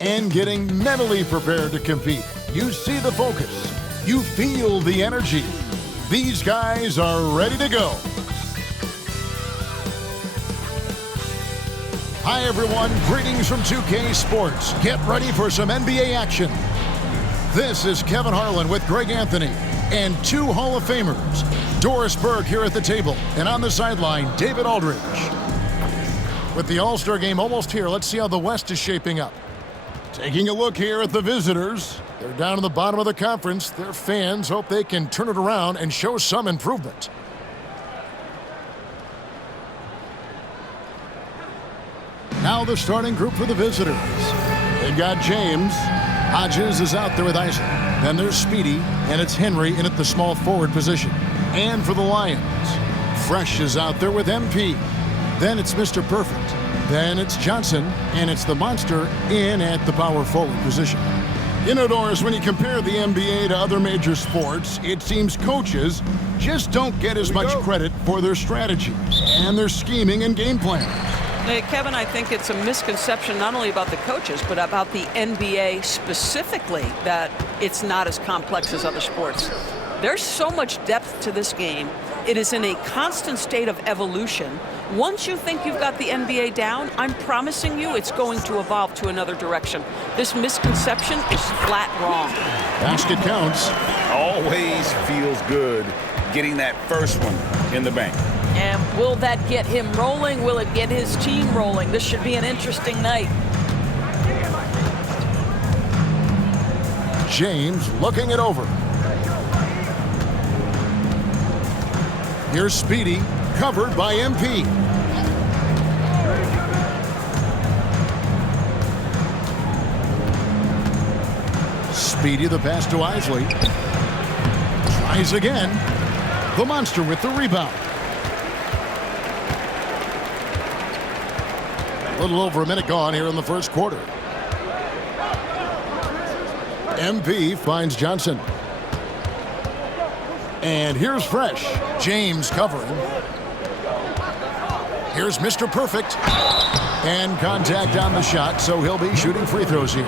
and getting mentally prepared to compete. You see the focus. You feel the energy. These guys are ready to go. Hi, everyone. Greetings from 2K Sports. Get ready for some NBA action. This is Kevin Harlan with Greg Anthony and two Hall of Famers. Doris Burke here at the table, and on the sideline, David Aldridge. With the All-Star game almost here, let's see how the West is shaping up. Taking a look here at the visitors. They're down in the bottom of the conference. Their fans hope they can turn it around and show some improvement. Now the starting group for the visitors. They've got James. Hodges is out there with Isaac. Then there's Speedy, and it's Henry in at the small forward position. And for the Lions, Fresh is out there with MP. Then it's Mr. Perfect. Then it's Johnson, and it's the Monster in at the power forward position. You know, Doris, when you compare the NBA to other major sports, it seems coaches just don't get as much credit for their strategies and their scheming and game plans. Hey, Kevin, I think it's a misconception not only about the coaches, but about the NBA specifically, that it's not as complex as other sports. There's so much depth to this game. It is in a constant state of evolution. Once you think you've got the NBA down, I'm promising you it's going to evolve to another direction. This misconception is flat wrong. Basket counts. Always feels good getting that first one in the bank. And will that get him rolling? Will it get his team rolling? This should be an interesting night. James looking it over. Here's Speedy, covered by MP. Speedy, the pass to Isley. Tries again. The Monster with the rebound. A little over a minute gone here in the first quarter. MP finds Johnson. And here's Fresh. James covering. Here's Mr. Perfect. And contact on the shot, so he'll be shooting free throws here.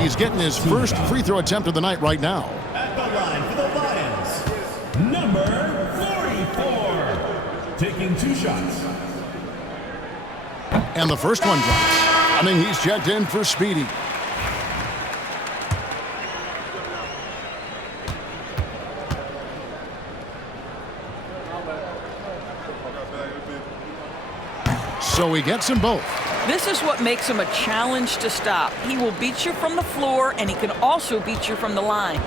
He's getting his first free throw attempt of the night right now. At the line for the Lions, number 44, taking two shots. And the first one drops. I mean, he's checked in for Speedy. So he gets them both. This is what makes him a challenge to stop. He will beat you from the floor, and he can also beat you from the line.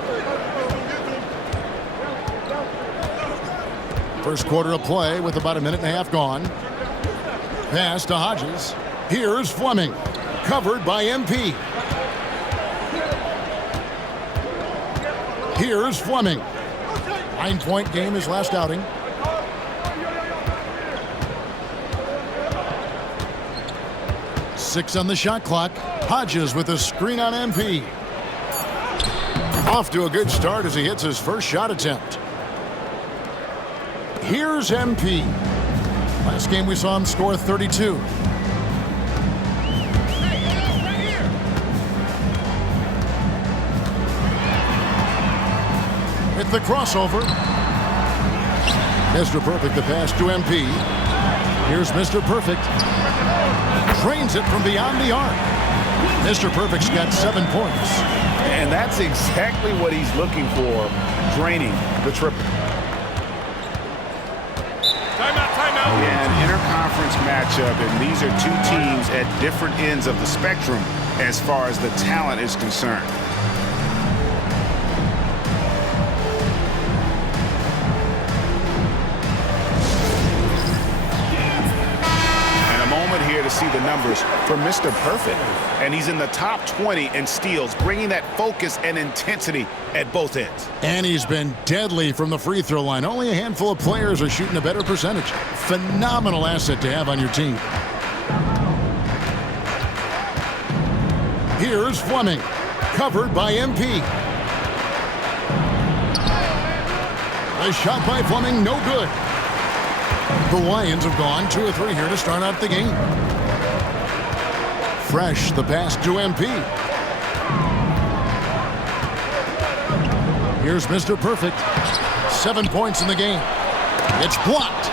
First quarter of play with about a minute and a half gone. Pass to Hodges. Here's Fleming, covered by MP. Here's Fleming. 9-point game his last outing. Six on the shot clock. Hodges with a screen on MP. Off to a good start as he hits his first shot attempt. Here's MP. Last game we saw him score 32. Hit the crossover. Mr. Perfect, the pass to MP. Here's Mr. Perfect. Drains it from beyond the arc. Mr. Perfect's got 7 points. And that's exactly what he's looking for, draining the triple. Yeah, an interconference matchup, and these are two teams at different ends of the spectrum as far as the talent is concerned. And a moment here to see the numbers for Mr. Perfect. And he's in the top 20 in steals, bringing that focus and intensity at both ends. And he's been deadly from the free throw line. Only a handful of players are shooting a better percentage. Phenomenal asset to have on your team. Here's Fleming, covered by MP. A shot by Fleming, no good. The Lions have gone 2 of 3 here to start out the game. Fresh, the pass to MP. Here's Mr. Perfect. 7 points in the game. It's blocked.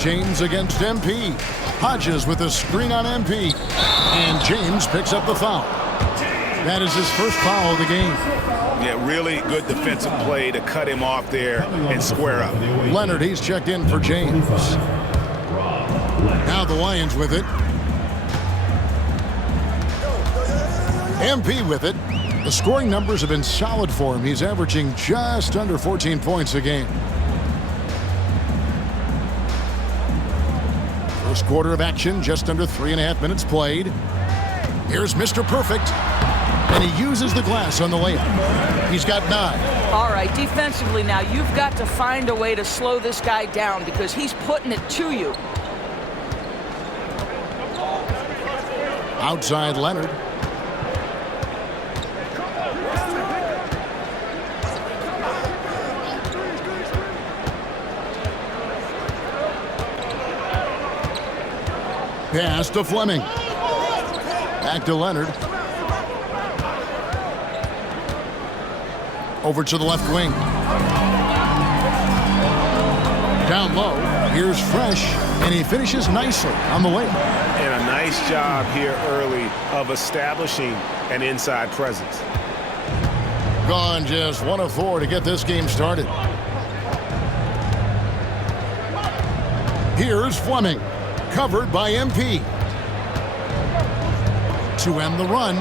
James against MP. Hodges with a screen on MP. And James picks up the foul. That is his first foul of the game. Yeah, really good defensive play to cut him off there and square up. Leonard, he's checked in for James. Now the Lions with it. MP with it. The scoring numbers have been solid for him. He's averaging just under 14 points a game. First quarter of action, just under 3.5 minutes played. Here's Mr. Perfect. And he uses the glass on the layup. He's got 9. All right, defensively now, you've got to find a way to slow this guy down because he's putting it to you. Outside Leonard. Pass to Fleming. Back to Leonard. Over to the left wing. Down low. Here's Fresh. And he finishes nicely on the layup. And a nice job here early of establishing an inside presence. Gone just 1 of 4 to get this game started. Here's Fleming. Covered by MP. To end the run.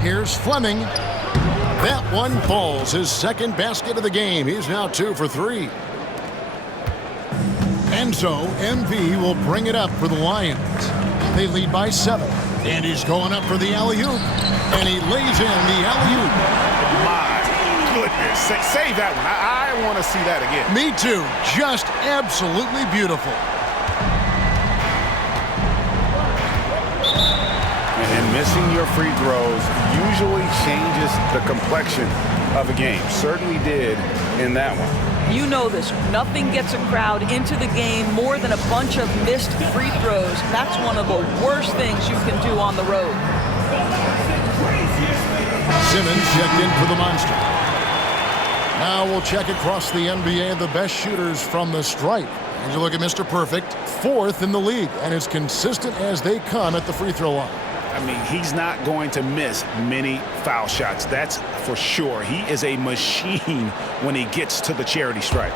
Here's Fleming. That one falls. His second basket of the game. He's now 2 for 3. And so MP will bring it up for the Lions. They lead by 7. And he's going up for the alley-oop. And he lays in the alley-oop. My goodness. Save that one. I want to see that again. Me too. Just absolutely beautiful. And missing your free throws usually changes the complexion of a game. Certainly did in that one. You know this. Nothing gets a crowd into the game more than a bunch of missed free throws. That's one of the worst things you can do on the road. Simmons checked in for the Monster. Now we'll check across the NBA the best shooters from the stripe. And you look at Mr. Perfect, 4th in the league, and as consistent as they come at the free throw line. I mean, he's not going to miss many foul shots. That's for sure. He is a machine when he gets to the charity stripe.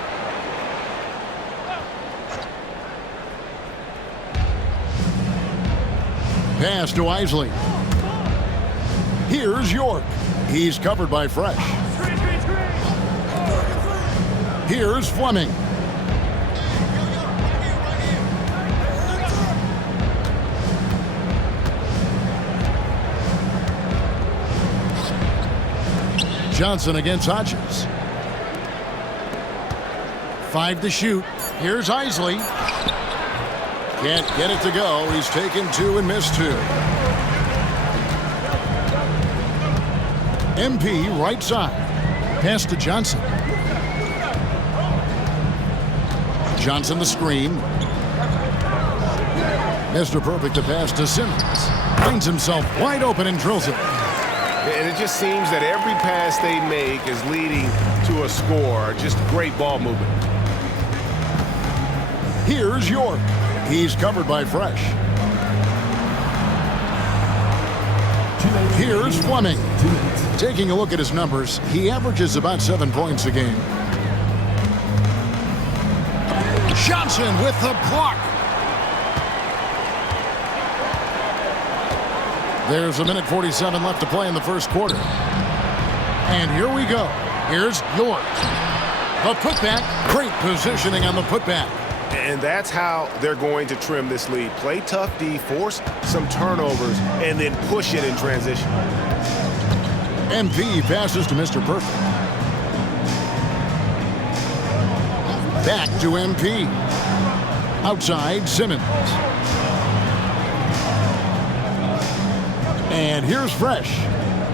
Pass to Isley. Here's York. He's covered by Fresh. Here's Fleming. Johnson against Hodges. 5 to shoot. Here's Isley. Can't get it to go. He's taken 2 and missed 2. MP right side. Pass to Johnson. Johnson the screen. Mr. Perfect to pass to Simmons. Finds himself wide open and drills it. And it just seems that every pass they make is leading to a score. Just great ball movement. Here's York. He's covered by Fresh. Here's Fleming. Taking a look at his numbers, he averages about 7 points a game. Johnson with the block. There's 1:47 left to play in the first quarter. And here we go. Here's York. The putback. Great positioning on the putback. And that's how they're going to trim this lead. Play tough D, force some turnovers, and then push it in transition. MP passes to Mr. Perfect. Back to MP. Outside, Simmons. And here's Fresh.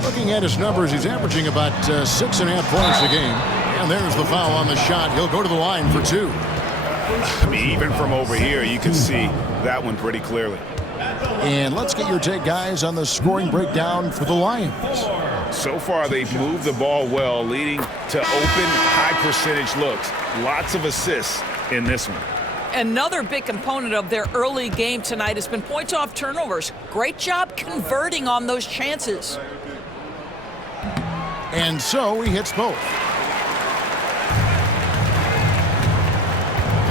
Looking at his numbers, he's averaging about 6.5 points a game. And there's the foul on the shot. He'll go to the line for 2. I mean, even from over here, you can see that one pretty clearly. And let's get your take, guys, on the scoring breakdown for the Lions. So far, they've moved the ball well, leading to open, high-percentage looks. Lots of assists in this one. Another big component of their early game tonight has been points off turnovers. Great job converting on those chances. And so he hits both.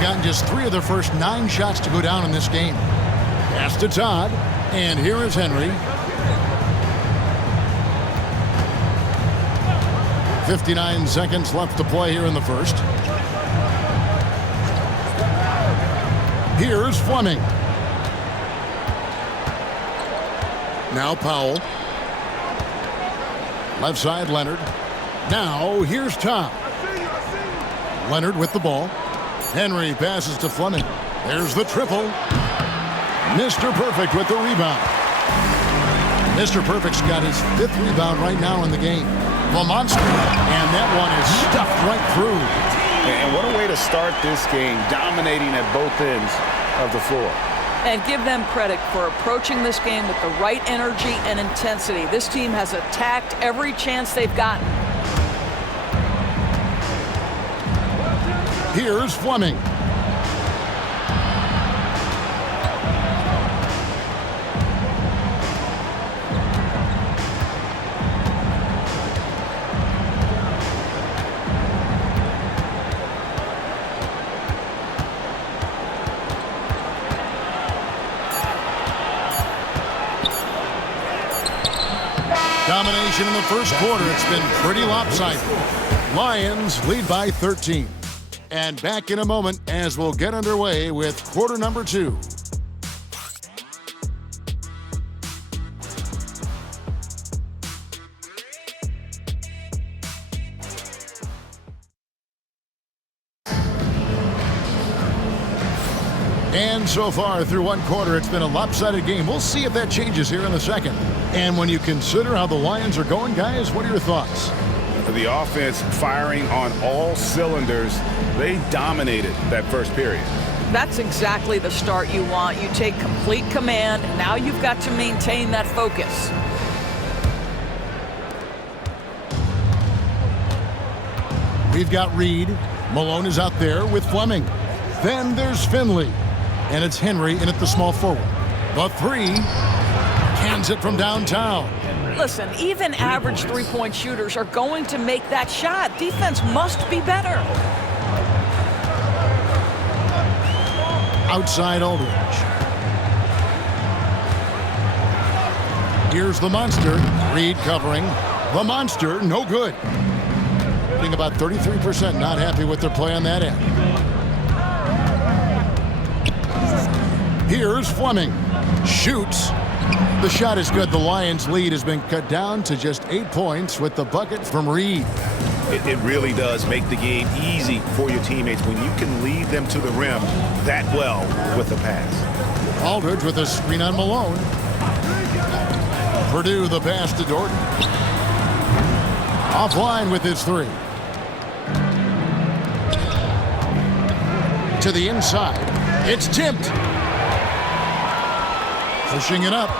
Gotten just 3 of their first 9 shots to go down in this game. Pass to Todd, and here is Henry. 59 seconds left to play here in the first. Here's Fleming. Now Powell. Left side, Leonard. Now here's Tom. Leonard with the ball. Henry passes to Fleming. There's the triple. Mr. Perfect with the rebound. Mr. Perfect's got his 5th rebound right now in the game. The monster. And that one is stuffed right through. And what a way to start this game, dominating at both ends of the floor. And give them credit for approaching this game with the right energy and intensity. This team has attacked every chance they've gotten. Here's Fleming. Domination in the first quarter. It's been pretty lopsided. Lions lead by 13. And back in a moment as we'll get underway with quarter number 2. And so far through one quarter, it's been a lopsided game. We'll see if that changes here in the second. And when you consider how the Lions are going, guys, what are your thoughts? The offense firing on all cylinders. They dominated that first period. That's exactly the start you want. You take complete command. Now you've got to maintain that focus. We've got Reed. Malone is out there with Fleming. Then there's Finley. And it's Henry in at the small forward. The 3. Cans it from downtown. Listen, even average three-point shooters are going to make that shot. Defense must be better. Outside Aldridge. Here's the monster. Reed covering. The monster, no good. Getting about 33%, not happy with their play on that end. Here's Fleming. Shoots. The shot is good. The Lions' lead has been cut down to just 8 points with the bucket from Reed. It really does make the game easy for your teammates when you can lead them to the rim that well with the pass. Aldridge with a screen on Malone. Purdue the pass to Dorton. Offline with his 3. To the inside. It's tipped. Pushing it up.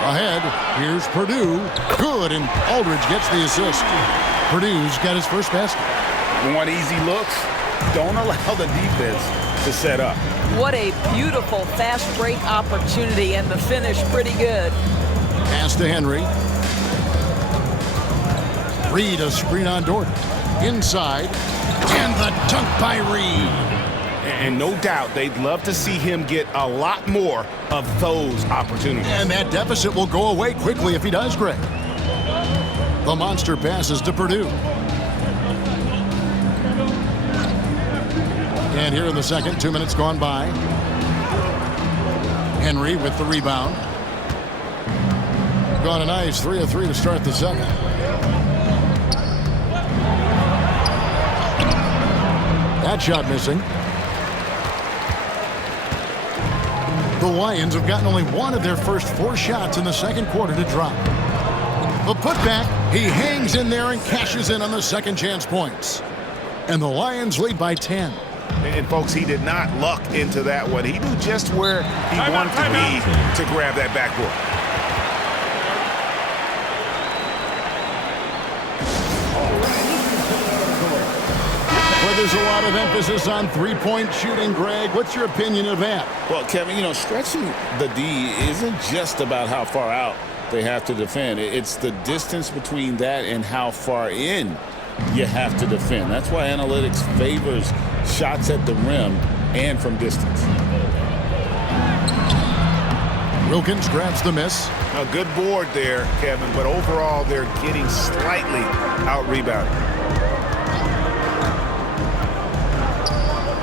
Ahead, here's Purdue. Good, and Aldridge gets the assist. Purdue's got his first basket. Want easy looks? Don't allow the defense to set up. What a beautiful fast break opportunity, and the finish pretty good. Pass to Henry. Reed a screen on Dorton. Inside. And the dunk by Reed. And no doubt they'd love to see him get a lot more of those opportunities. And that deficit will go away quickly if he does, Greg. The monster passes to Purdue. And here in the second, 2 minutes gone by. Henry with the rebound. Gone a nice 3 of 3 to start the second. That shot missing. The Lions have gotten only 1 of their first 4 shots in the second quarter to drop. The putback, he hangs in there and cashes in on the second chance points. And the Lions lead by 10. And, folks, he did not luck into that one. He knew just where he wanted to be to grab that backboard. Well, there's a lot of emphasis on three-point shooting, Greg. What's your opinion of that? Well, Kevin, stretching the D isn't just about how far out they have to defend. It's the distance between that and how far in you have to defend. That's why analytics favors shots at the rim and from distance. Wilkins grabs the miss. A good board there, Kevin, but overall they're getting slightly out-rebounded.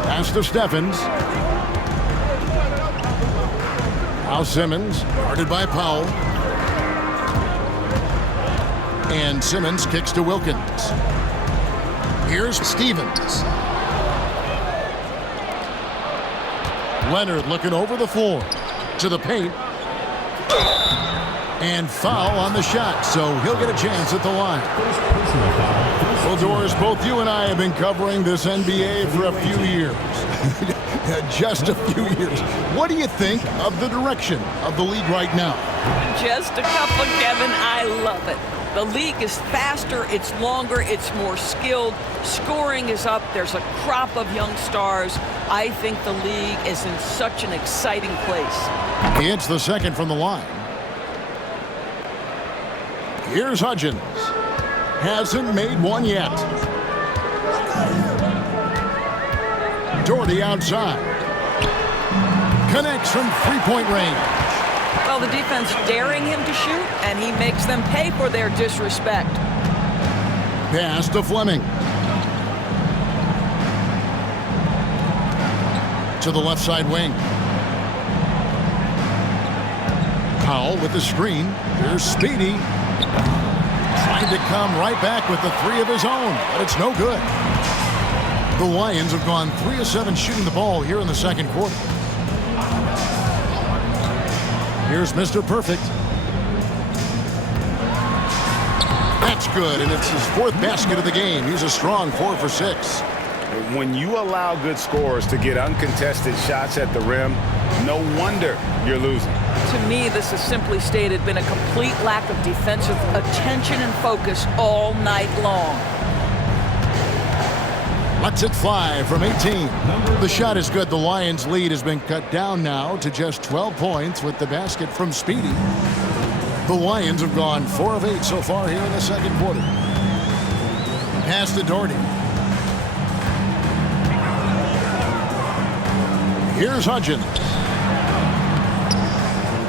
Pass to Steffens. Now Simmons, guarded by Powell. And Simmons kicks to Wilkins. Here's Stevens. Leonard looking over the floor to the paint. And foul on the shot, so he'll get a chance at the line. Well, Doris, both you and I have been covering this NBA for a few years. Just a few years. What do you think of the direction of the league right now? Just a couple, Kevin. I love it. The league is faster, it's longer, it's more skilled. Scoring is up. There's a crop of young stars. I think the league is in such an exciting place. He hits the second from the line. Here's Hudgens. Hasn't made one yet. Doherty outside. Connects from three-point range. Well, the defense daring him to shoot, and he makes them pay for their disrespect. Pass to Fleming. To the left side wing. Powell with the screen. Here's Speedy. Trying to come right back with the three of his own, but it's no good. The Lions have gone 3 of 7 shooting the ball here in the second quarter. Here's Mr. Perfect. That's good, and it's his 4th basket of the game. He's a strong 4 for 6. When you allow good scorers to get uncontested shots at the rim, no wonder you're losing. To me, this has simply stated been a complete lack of defensive attention and focus all night long. Lets it fly from 18. The shot is good. The Lions' lead has been cut down now to just 12 points with the basket from Speedy. The Lions have gone 4 of 8 so far here in the second quarter. Pass to Doherty. Here's Hudgens.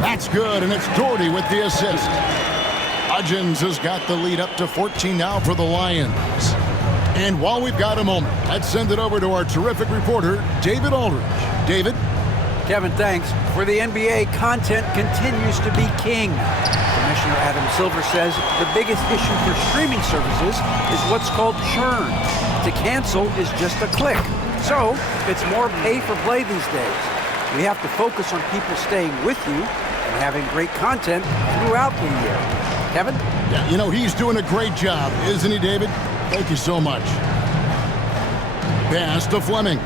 That's good, and it's Doherty with the assist. Hudgens has got the lead up to 14 now for the Lions. And while we've got a moment, let's send it over to our terrific reporter, David Aldridge. David? Kevin, thanks. For the NBA, content continues to be king. Commissioner Adam Silver says the biggest issue for streaming services is what's called churn. To cancel is just a click. So, it's more pay-for-play these days. We have to focus on people staying with you and having great content throughout the year. Kevin? Yeah, he's doing a great job, isn't he, David? Thank you so much. Pass to Fleming.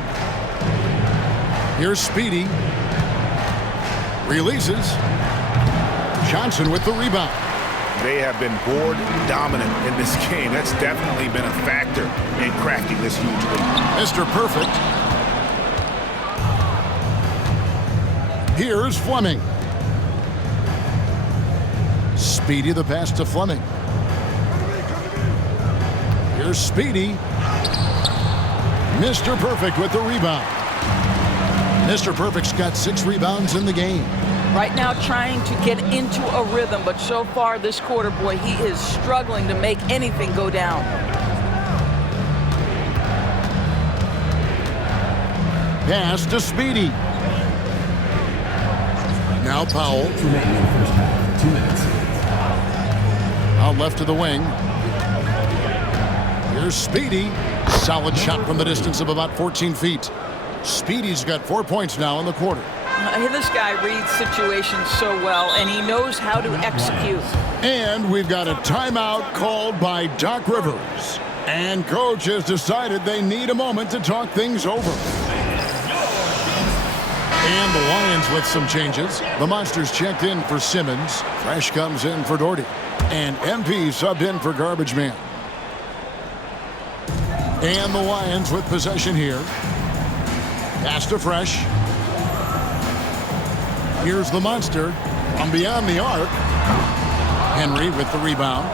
Here's Speedy. Releases. Johnson with the rebound. They have been board dominant in this game. That's definitely been a factor in cracking this huge lead. Mr. Perfect. Here's Fleming. Speedy the pass to Fleming. Here's Speedy. Mr. Perfect with the rebound. Mr. Perfect's got 6 rebounds in the game. Right now trying to get into a rhythm, but so far this quarter, boy, he is struggling to make anything go down. Pass to Speedy. Now Powell. Remaining in the first half, 2 minutes. Out left to the wing. Here's Speedy. Solid shot from the distance of about 14 feet. Speedy's got 4 points now in the quarter. This guy reads situations so well, and he knows how to execute. And we've got a timeout called by Doc Rivers. And coach has decided they need a moment to talk things over. And the Lions with some changes. The Monsters checked in for Simmons. Fresh comes in for Doherty. And MP subbed in for Garbage Man. And the Lions with possession here. Pass to Fresh. Here's the Monster from beyond the arc. Henry with the rebound.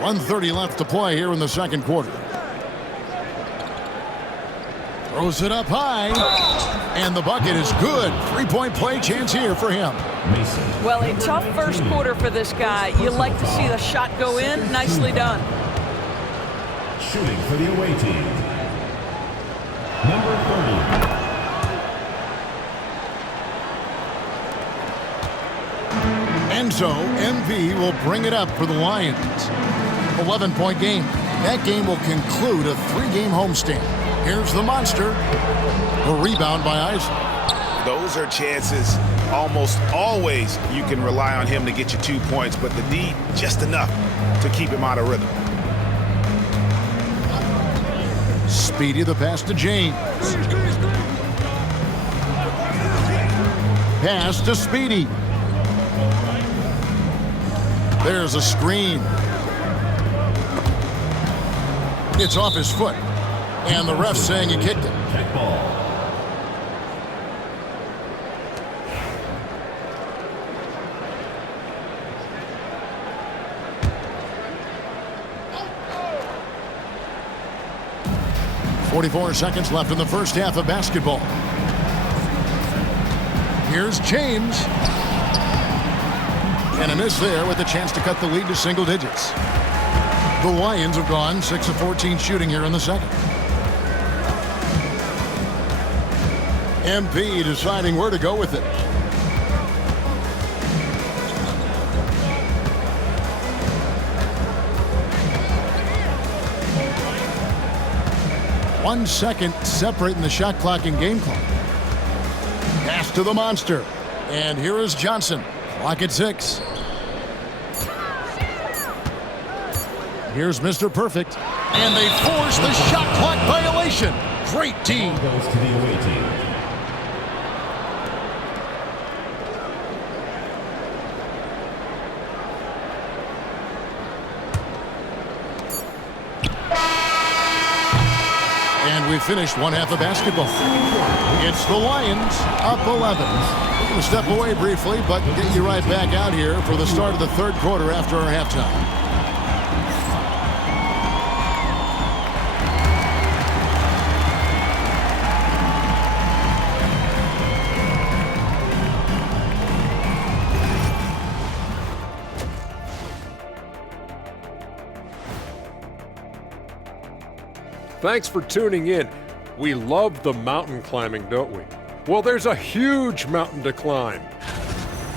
1:30 left to play here in the second quarter. Throws it up high. And the bucket is good. Three-point play chance here for him. Well, a tough first quarter for this guy. You like to see the shot go in. Nicely done. Shooting for the away team. Number 30. And so, MV will bring it up for the Lions. 11-point game. That game will conclude a 3-game homestand. Here's the Monster. The rebound by Isaac. Those are chances almost always you can rely on him to get you 2 points, but the D just enough to keep him out of rhythm. Speedy the pass to James. Pass to Speedy. There's a screen. It's off his foot. And the ref saying he kicked it. Kick ball. .44 seconds left in the first half of basketball. Here's James. And a miss there with a chance to cut the lead to single digits. The Lions have gone 6 of 14 shooting here in the second. MP deciding where to go with it. One second separating the shot clock and game clock. Pass to the Monster. And here is Johnson. Clock at 6. Here's Mr. Perfect. And they force the shot clock violation. Great team. Goes to the away team. And we finished one half of basketball. It's the Lions up 11. We're going to step away briefly, but get you right back out here for the start of the third quarter after our halftime. Thanks for tuning in. We love the mountain climbing, don't we? Well, there's a huge mountain to climb.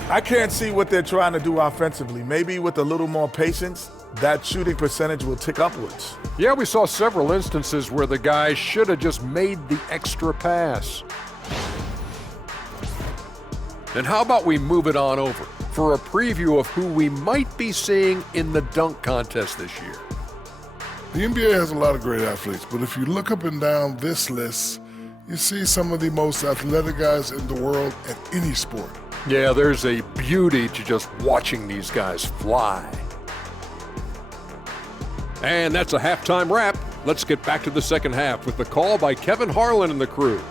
I can't see what they're trying to do offensively. Maybe with a little more patience, that shooting percentage will tick upwards. Yeah, we saw several instances where the guys should have just made the extra pass. And how about we move it on over for a preview of who we might be seeing in the dunk contest this year. The NBA has a lot of great athletes, but if you look up and down this list, you see some of the most athletic guys in the world at any sport. Yeah, there's a beauty to just watching these guys fly. And that's a halftime wrap. Let's get back to the second half with the call by Kevin Harlan and the crew.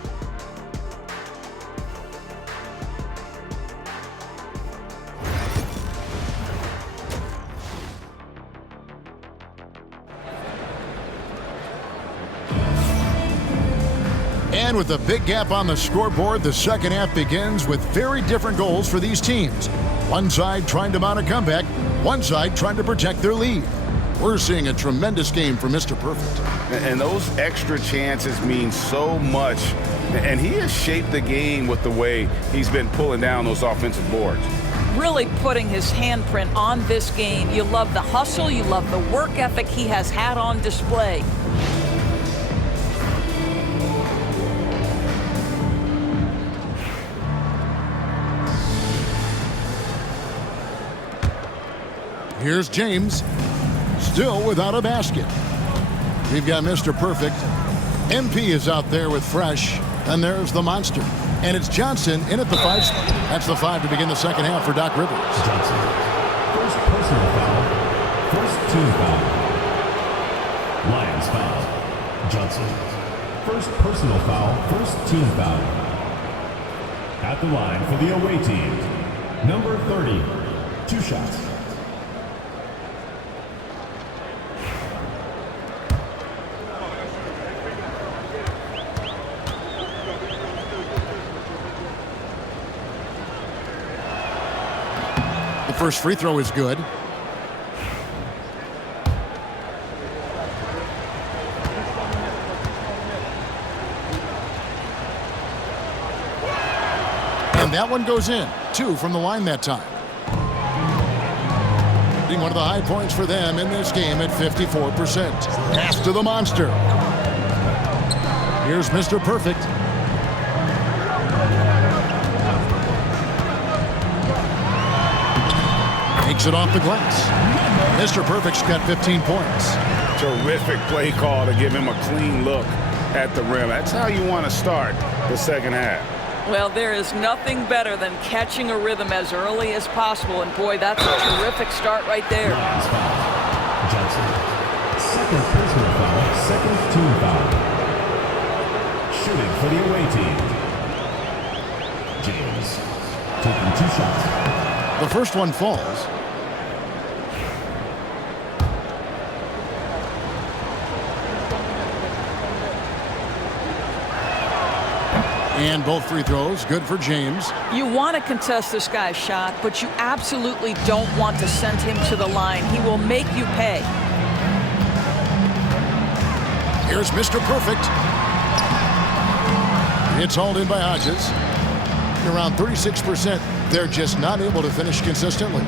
And with a big gap on the scoreboard, the second half begins with very different goals for these teams. One side trying to mount a comeback, one side trying to protect their lead. We're seeing a tremendous game for Mr. Perfect. And those extra chances mean so much. And he has shaped the game with the way he's been pulling down those offensive boards. Really putting his handprint on this game. You love the hustle, you love the work ethic he has had on display. Here's James, still without a basket. We've got Mr. Perfect. MP is out there with Fresh, and there's the Monster. And it's Johnson in at the 5 spot. That's the 5 to begin the second half for Doc Rivers. Johnson. First personal foul. First team foul. Lions foul. Johnson. First personal foul. First team foul. At the line for the away team. Number 30. 2 shots. First free throw is good. And that one goes in. 2 from the line that time. Being one of the high points for them in this game at 54%. Pass to the Monster. Here's Mr. Perfect. Takes it off the glass. Mr. Perfect's got 15 points. Terrific play call to give him a clean look at the rim. That's how you want to start the second half. Well, there is nothing better than catching a rhythm as early as possible, and boy, that's a terrific start right there. Lions foul. Johnson. Second personal foul. Second team foul. Shooting for the away team. James. Taking 2 shots. The first one falls. And both free throws, good for James. You want to contest this guy's shot, but you absolutely don't want to send him to the line. He will make you pay. Here's Mr. Perfect. It's hauled in by Hodges. Around 36%. They're just not able to finish consistently.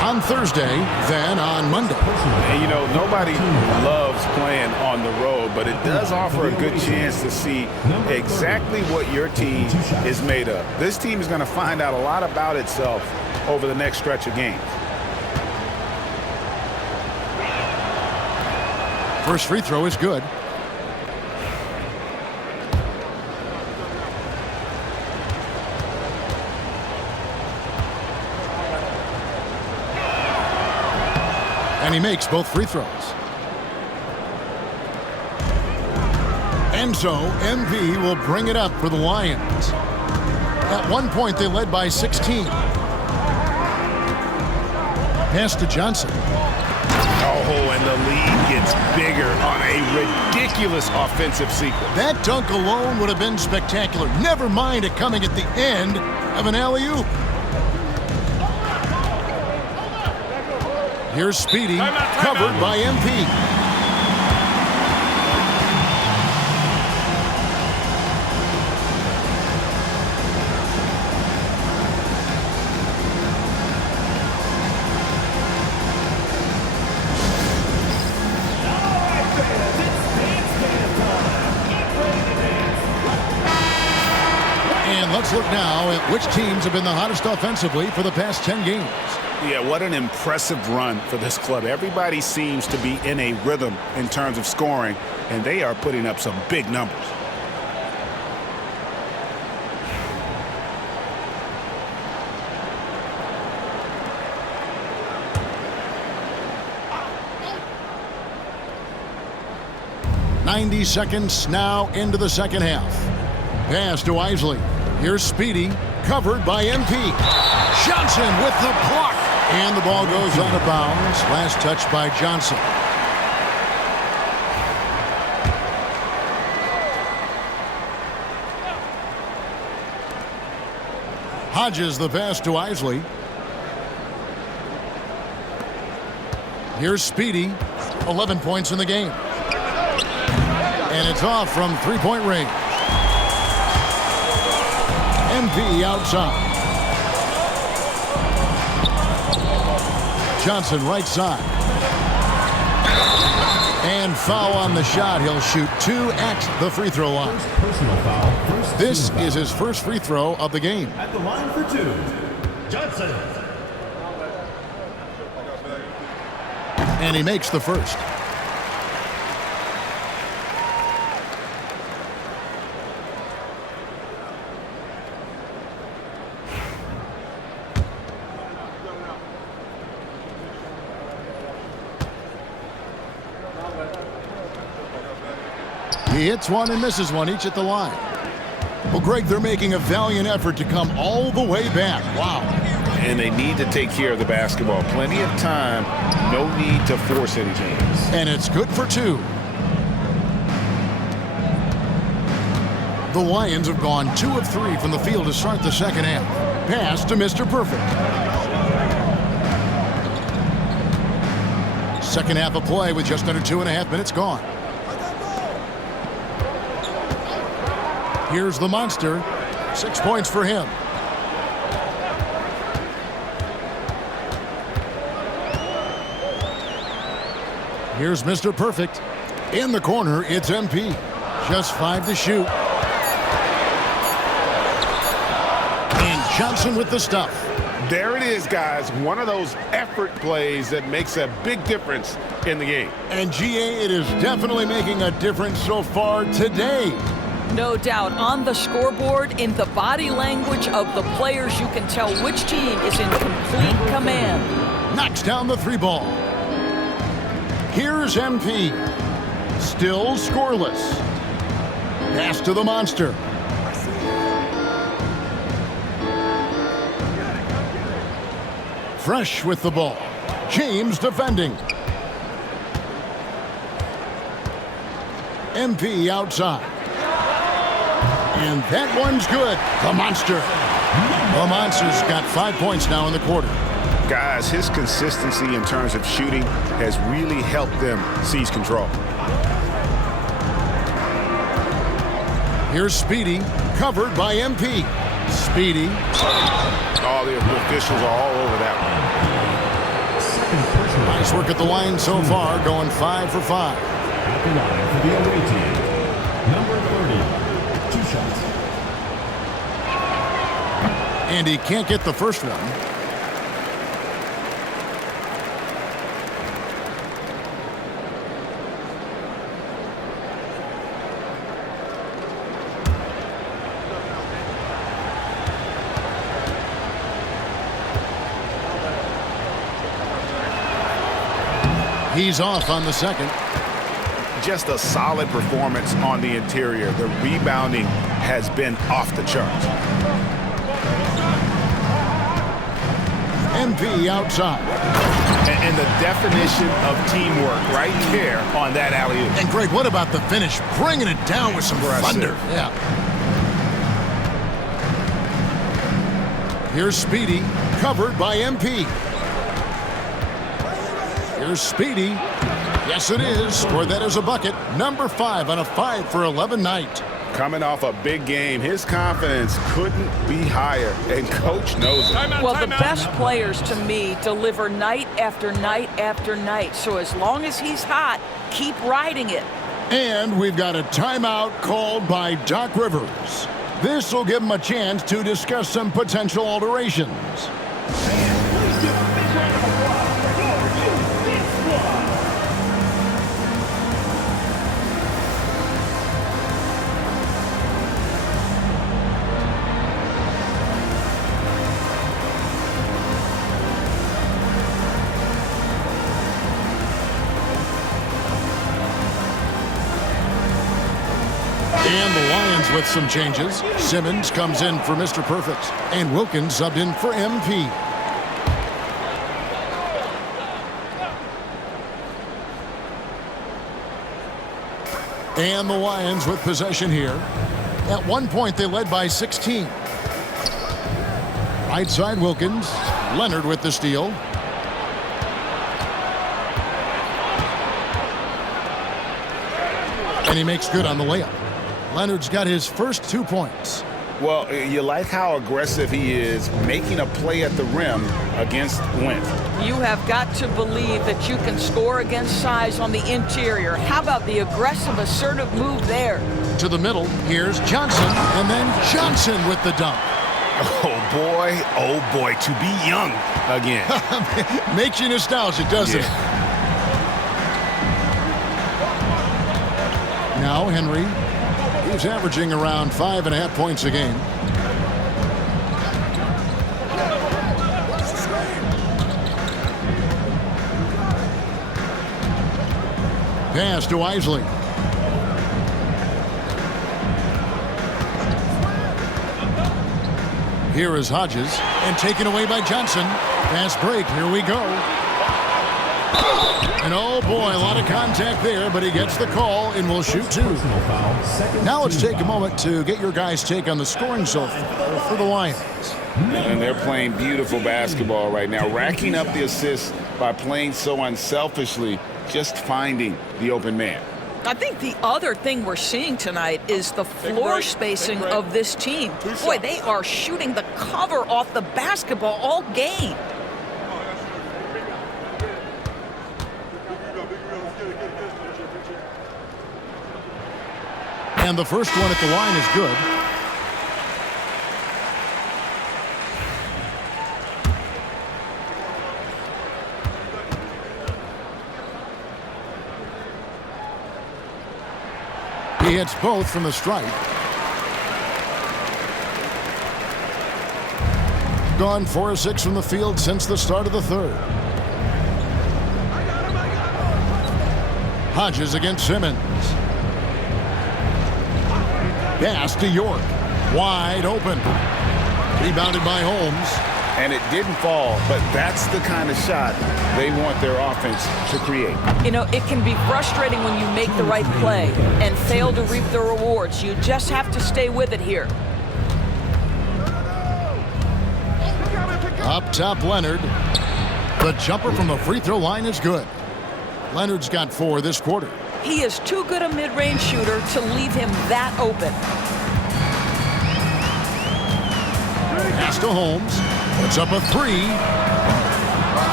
On Thursday, then on Monday. And you know, nobody loves playing on the road, but it does offer a good chance to see exactly what your team is made of. This team is going to find out a lot about itself over the next stretch of games. First free throw is good. And he makes both free throws. And so MV will bring it up for the Lions. At one point, they led by 16. Pass to Johnson. Oh, and the lead gets bigger on a ridiculous offensive sequence. That dunk alone would have been spectacular. Never mind it coming at the end of an alley-oop. Here's Speedy, covered by MP. And let's look now at which teams have been the hottest offensively for the past 10 games. Yeah, what an impressive run for this club. Everybody seems to be in a rhythm in terms of scoring, and they are putting up some big numbers. "90 seconds now into the second half. Pass to Isley. Here's Speedy, covered by MP. Johnson with the block. And the ball goes out of bounds. Last touch by Johnson. Hodges the pass to Isley. Here's Speedy. 11 points in the game. And it's off from three-point range. MP outside. Johnson right side. And foul on the shot. He'll shoot 2 at the free throw line. Personal foul. This is his first free throw of the game. At the line for 2. Johnson. And he makes the first. He hits one and misses one, each at the line. Well, Greg, they're making a valiant effort to come all the way back. Wow. And they need to take care of the basketball. Plenty of time. No need to force anything. And it's good for two. The Lions have gone 2 of 3 from the field to start the second half. Pass to Mr. Perfect. Second half of play with just under 2.5 minutes gone. Here's the monster. 6 points for him. Here's Mr. Perfect. In the corner, it's MP. Just 5 to shoot. And Johnson with the stuff. There it is, guys. One of those effort plays that makes a big difference in the game. And GA, it is definitely making a difference so far today. No doubt. On the scoreboard, in the body language of the players, you can tell which team is in complete command. Knocks down the 3 ball. Here's MP. Still scoreless. Pass to the monster. Fresh with the ball. James defending. MP outside. And that one's good. The monster. The monster's got 5 points now in the quarter. Guys, his consistency in terms of shooting has really helped them seize control. Here's Speedy, covered by MP. Speedy. All the officials are all over that one. Nice work at the line so far, going 5 for 5. At the line for the away team, number 30, 2 shots. And he can't get the first one. He's off on the second. Just a solid performance on the interior. The rebounding has been off the charts. MP outside. And the definition of teamwork right there on that alley-oop. And Greg, what about the finish? Bringing it down with some thunder. Yeah. Here's Speedy, covered by MP. Here's Speedy. Yes, it is. Or that is a bucket. Number 5 on a 5 for 11 night. Coming off a big game, his confidence couldn't be higher, and Coach knows it. Well, the best players, to me, deliver night after night after night. So as long as he's hot, keep riding it. And we've got a timeout called by Doc Rivers. This will give him a chance to discuss some potential alterations. And the Lions with some changes. Simmons comes in for Mr. Perfect. And Wilkins subbed in for MP. And the Lions with possession here. At one point, they led by 16. Right side, Wilkins. Leonard with the steal. And he makes good on the layup. Leonard's got his first 2 points. Well, you like how aggressive he is making a play at the rim against length. You have got to believe that you can score against size on the interior. How about the aggressive, assertive move there? To the middle, here's Johnson, and then Johnson with the dunk. Oh boy, to be young again. Makes you nostalgic, doesn't it? Now Henry, he's averaging around 5.5 points a game. Pass to Westlake. Here is Hodges, and taken away by Johnson. Fast break, here we go. And oh boy, a lot of contact there, but he gets the call and will shoot two. Now let's take a moment to get your guys' take on the scoring so far for the Lions. And they're playing beautiful basketball right now, racking up the assists by playing so unselfishly, just finding the open man. I think the other thing we're seeing tonight is the floor spacing of this team. Boy, they are shooting the cover off the basketball all game. And the first one at the line is good. He hits both from the stripe. Gone 4 of 6 from the field since the start of the third. Hodges against Simmons. Pass to York. Wide open. Rebounded by Holmes. And it didn't fall, but that's the kind of shot they want their offense to create. You know, it can be frustrating when you make the right play and fail to reap the rewards. You just have to stay with it here. Up top, Leonard. The jumper from the free throw line is good. Leonard's got 4 this quarter. He is too good a mid-range shooter to leave him that open. Pass to Holmes. Puts up a 3.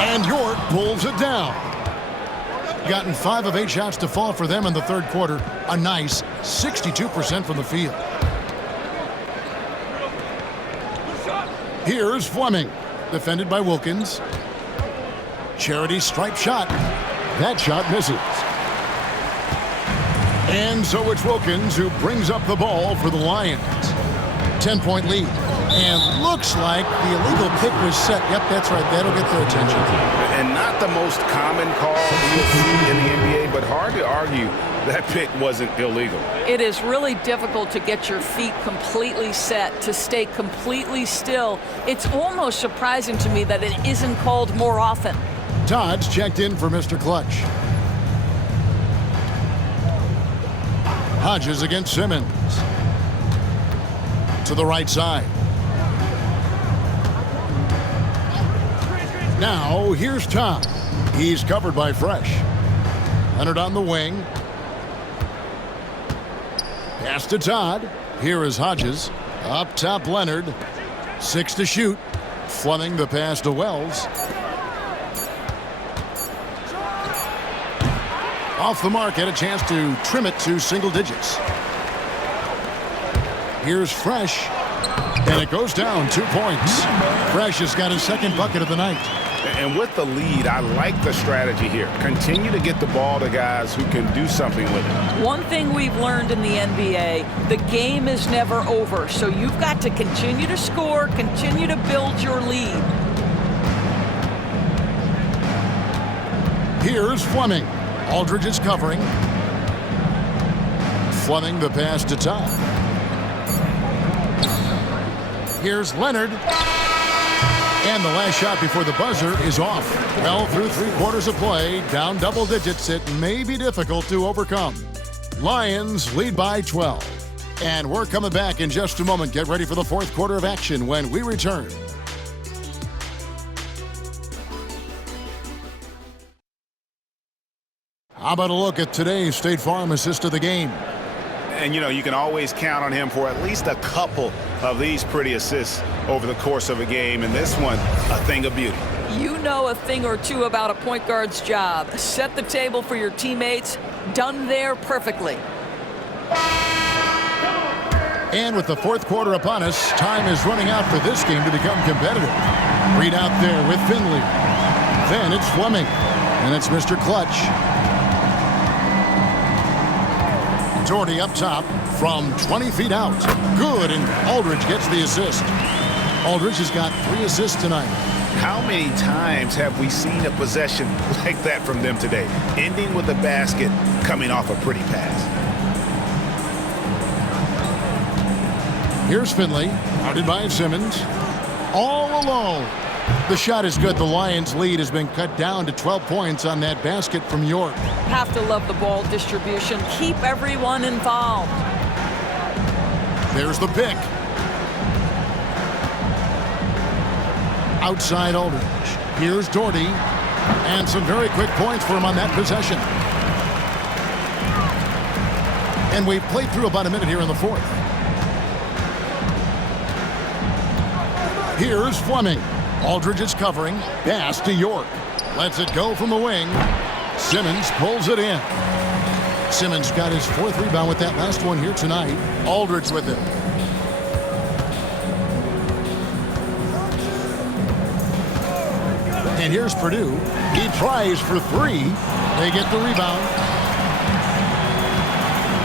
And York pulls it down. Gotten 5 of 8 shots to fall for them in the third quarter. A nice 62% from the field. Here's Fleming. Defended by Wilkins. Charity stripe shot. That shot misses. And so it's Wilkins who brings up the ball for the Lions. 10-point lead. And looks like the illegal pick was set. Yep, that's right. That'll get their attention. And not the most common call you'll see in the NBA, but hard to argue that pick wasn't illegal. It is really difficult to get your feet completely set, to stay completely still. It's almost surprising to me that it isn't called more often. Todd's checked in for Mr. Clutch. Hodges against Simmons. To the right side. Now, here's Todd. He's covered by Fresh. Leonard on the wing. Pass to Todd. Here is Hodges. Up top, Leonard. 6 to shoot. Fleming the pass to Wells. Off the mark, had a chance to trim it to single digits. Here's Fresh. And it goes down 2 points. Fresh has got his second bucket of the night. And with the lead, I like the strategy here. Continue to get the ball to guys who can do something with it. One thing we've learned in the NBA, the game is never over. So you've got to continue to score, continue to build your lead. Here's Fleming. Aldridge is covering. Fleming the pass to Todd. Here's Leonard. And the last shot before the buzzer is off. Well, through 3 quarters of play, down double digits, it may be difficult to overcome. Lions lead by 12. And we're coming back in just a moment. Get ready for the fourth quarter of action when we return. How about a look at today's State Farm assist of the game? And, you know, you can always count on him for at least a couple of these pretty assists over the course of a game. And this one, a thing of beauty. You know a thing or two about a point guard's job. Set the table for your teammates. Done there perfectly. And with the fourth quarter upon us, time is running out for this game to become competitive. Reed out there with Finley. Then it's Fleming. And it's Mr. Clutch. Doherty up top from 20 feet out. Good, and Aldridge gets the assist. Aldridge has got 3 assists tonight. How many times have we seen a possession like that from them today? Ending with a basket, coming off a pretty pass. Here's Finley, guarded by Simmons. All alone. The shot is good. The Lions' lead has been cut down to 12 points on that basket from York. Have to love the ball distribution. Keep everyone involved. There's the pick. Outside Aldridge. Here's Doherty. And some very quick points for him on that possession. And we've played through about a minute here in the fourth. Here's Fleming. Aldridge is covering. Pass to York. Lets it go from the wing. Simmons pulls it in. Simmons got his 4th rebound with that last one here tonight. Aldridge with it. And here's Purdue. He tries for 3. They get the rebound.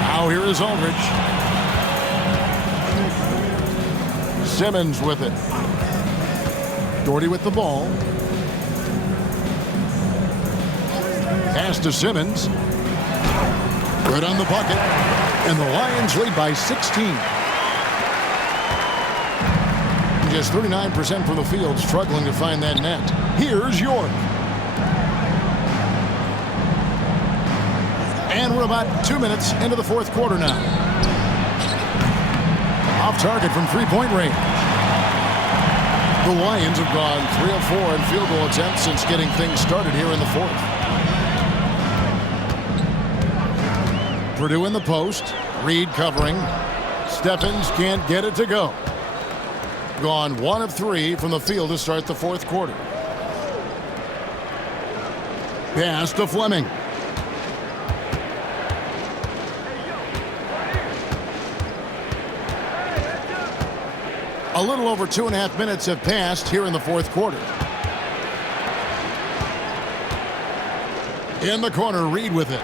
Now here is Aldridge. Simmons with it. Doherty with the ball. Pass to Simmons. Good on the bucket. And the Lions lead by 16. Just 39% from the field, struggling to find that net. Here's York. And we're about 2 minutes into the fourth quarter now. Off target from three-point range. The Lions have gone 3 of 4 in field goal attempts since getting things started here in the fourth. Purdue in the post. Reed covering. Stephens can't get it to go. Gone 1 of 3 from the field to start the fourth quarter. Pass to Fleming. A little over 2.5 minutes have passed here in the fourth quarter. In the corner, Reed with it.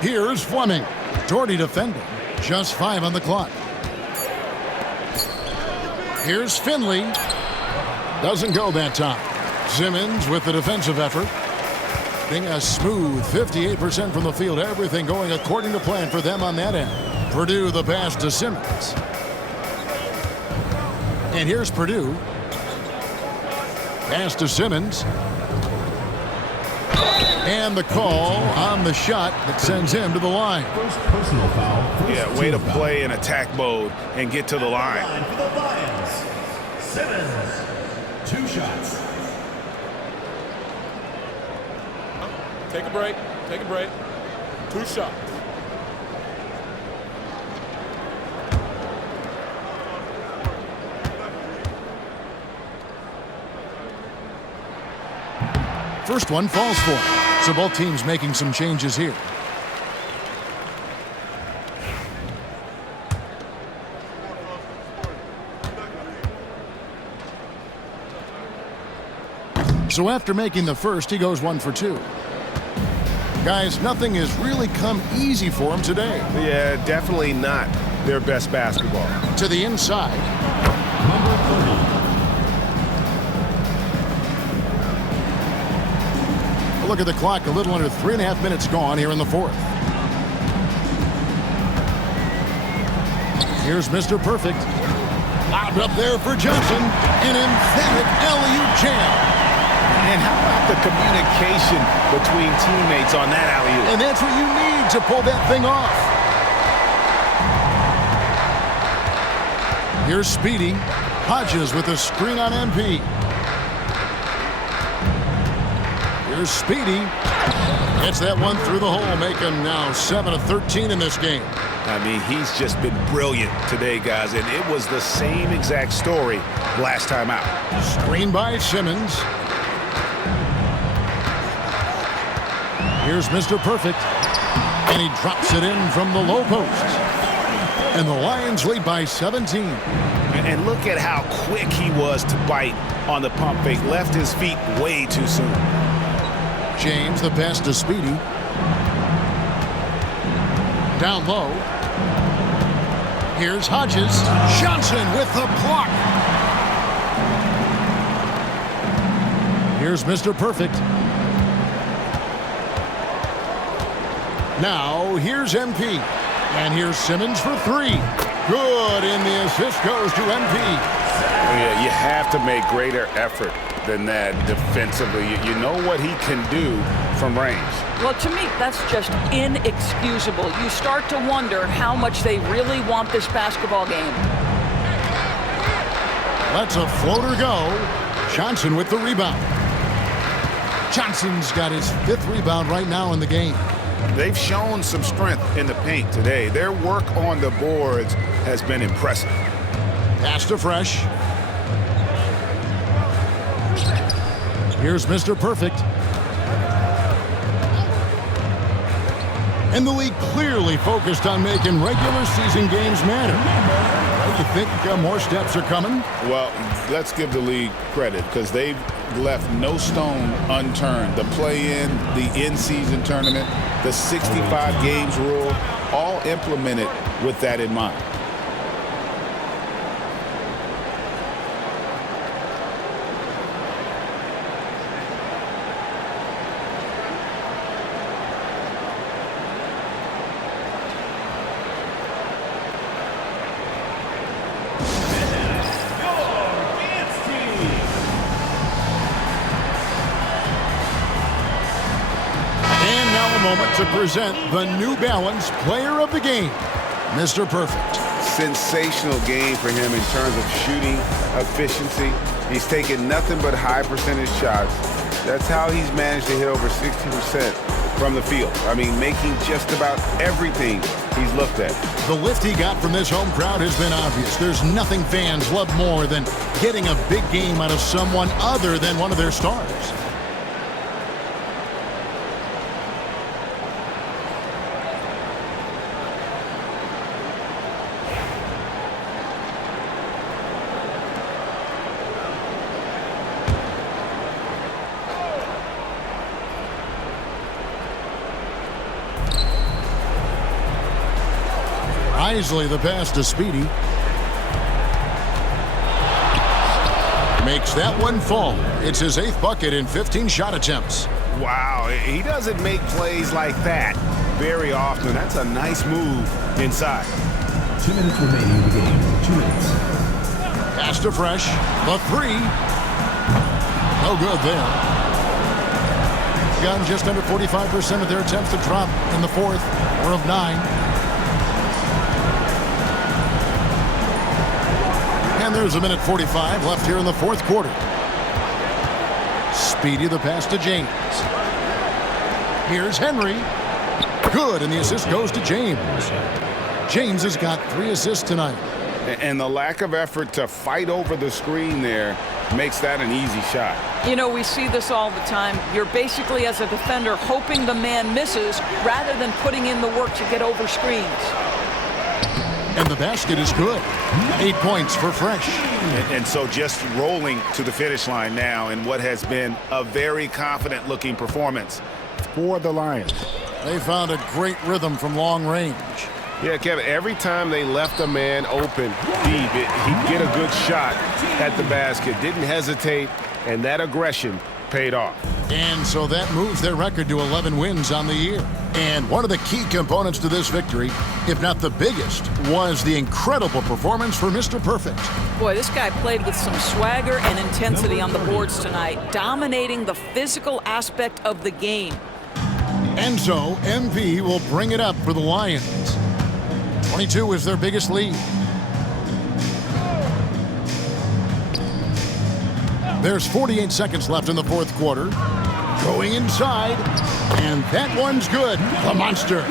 Here's Fleming. Doherty defending. Just 5 on the clock. Here's Finley. Doesn't go that time. Simmons with the defensive effort. Being a smooth 58% from the field. Everything going according to plan for them on that end. Purdue the pass to Simmons. And here's Purdue. Pass to Simmons. And the call on the shot that sends him to the line. First personal foul. Yeah, way to play in attack mode and get to the line. For the Lions, Simmons, 2 shots. Take a break. Take a break. 2 shots. First one falls for him. So both teams making some changes here. So after making the first, he goes 1 for 2. Guys, nothing has really come easy for him today. Yeah, definitely not their best basketball. To the inside. Number 30. Look at the clock, a little under 3.5 minutes gone here in the fourth. Here's Mr. Perfect. Lobbed up there for Johnson. An emphatic alley-oop jam. And how about the communication between teammates on that alley-oop? And that's what you need to pull that thing off. Here's Speedy. Hodges with a screen on MP. Here's Speedy. Gets that one through the hole, make him now 7 of 13 in this game. I mean, he's just been brilliant today, guys, and it was the same exact story last time out. Screen by Simmons. Here's Mr. Perfect. And he drops it in from the low post. And the Lions lead by 17. And look at how quick he was to bite on the pump fake. Left his feet way too soon. James, the pass to Speedy. Down low. Here's Hodges. Johnson with the block. Here's Mr. Perfect. Now, here's MP. And here's Simmons for three. Good, and the assist goes to MP. Yeah, you have to make greater effort than that defensively. You know what he can do from range. Well, to me, that's just inexcusable. You start to wonder how much they really want this basketball game. Lets a floater go. Johnson with the rebound. Johnson's got his 5th rebound right now in the game. They've shown some strength in the paint today. Their work on the boards has been impressive. Pass to Fresh. Here's Mr. Perfect. And the league clearly focused on making regular season games matter. Do you think more steps are coming? Well, let's give the league credit because they've left no stone unturned. The play-in, the in-season tournament, the 65 games rule, all implemented with that in mind. To present the New Balance Player of the Game, Mr. Perfect. Sensational game for him in terms of shooting efficiency. He's taken nothing but high percentage shots. That's how he's managed to hit over 60% from the field. I mean, making just about everything he's looked at. The lift he got from this home crowd has been obvious. There's nothing fans love more than getting a big game out of someone other than one of their stars. Isley the pass to Speedy. Makes that one fall. It's his 8th bucket in 15 shot attempts. Wow, he doesn't make plays like that very often. That's a nice move inside. 2 minutes remaining in the game. 2 minutes. Pass to Fresh. The three. No good there. Gotten just under 45% of their attempts to drop in the 4th. We're of 9. And there's 1:45 left here in the 4th quarter. Speedy the pass to James. Here's Henry. Good, and the assist goes to James. James has got 3 assists tonight. And the lack of effort to fight over the screen there makes that an easy shot. You know, we see this all the time. You're basically, as a defender, hoping the man misses rather than putting in the work to get over screens. And the basket is good. 8 points for Fresh. And so just rolling to the finish line now in what has been a very confident-looking performance for the Lions. They found a great rhythm from long range. Yeah, Kevin, every time they left a man open deep, he'd get a good shot at the basket. Didn't hesitate, and that aggression paid off. And so that moves their record to 11 wins on the year. And one of the key components to this victory, if not the biggest, was the incredible performance for Mr. Perfect. Boy, this guy played with some swagger and intensity on the boards tonight, dominating the physical aspect of the game. And so MP will bring it up for the Lions. 22 is their biggest lead. There's 48 seconds left in the 4th quarter. Going inside, and that one's good. The monster.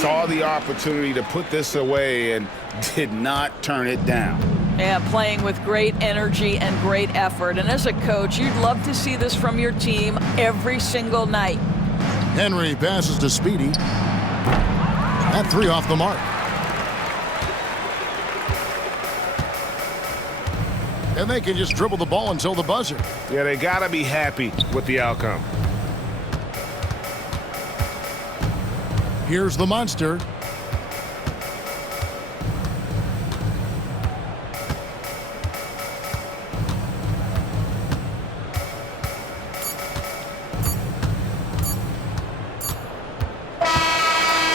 Saw the opportunity to put this away and did not turn it down. Yeah, playing with great energy and great effort. And as a coach, you'd love to see this from your team every single night. Henry passes to Speedy. That 3 off the mark. and they can just dribble the ball until the buzzer. Yeah, they got to be happy with the outcome. Here's the monster.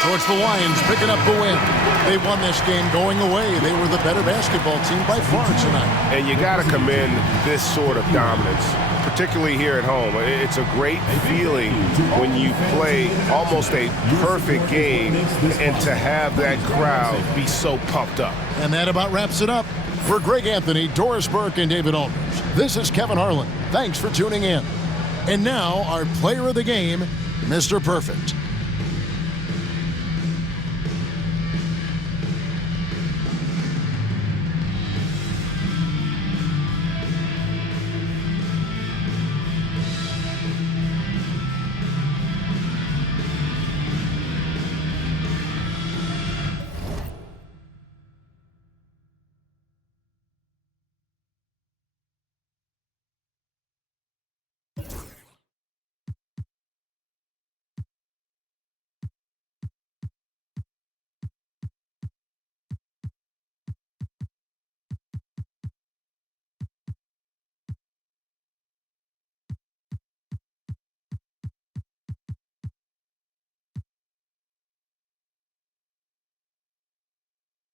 So it's the Lions picking up the win. They won this game going away. They were the better basketball team by far tonight. And you got to commend this sort of dominance, particularly here at home. It's a great feeling when you play almost a perfect game and to have that crowd be so pumped up. And that about wraps it up. For Greg Anthony, Doris Burke, and David Aldridge, this is Kevin Harlan. Thanks for tuning in. And now, our player of the game, Mr. Perfect.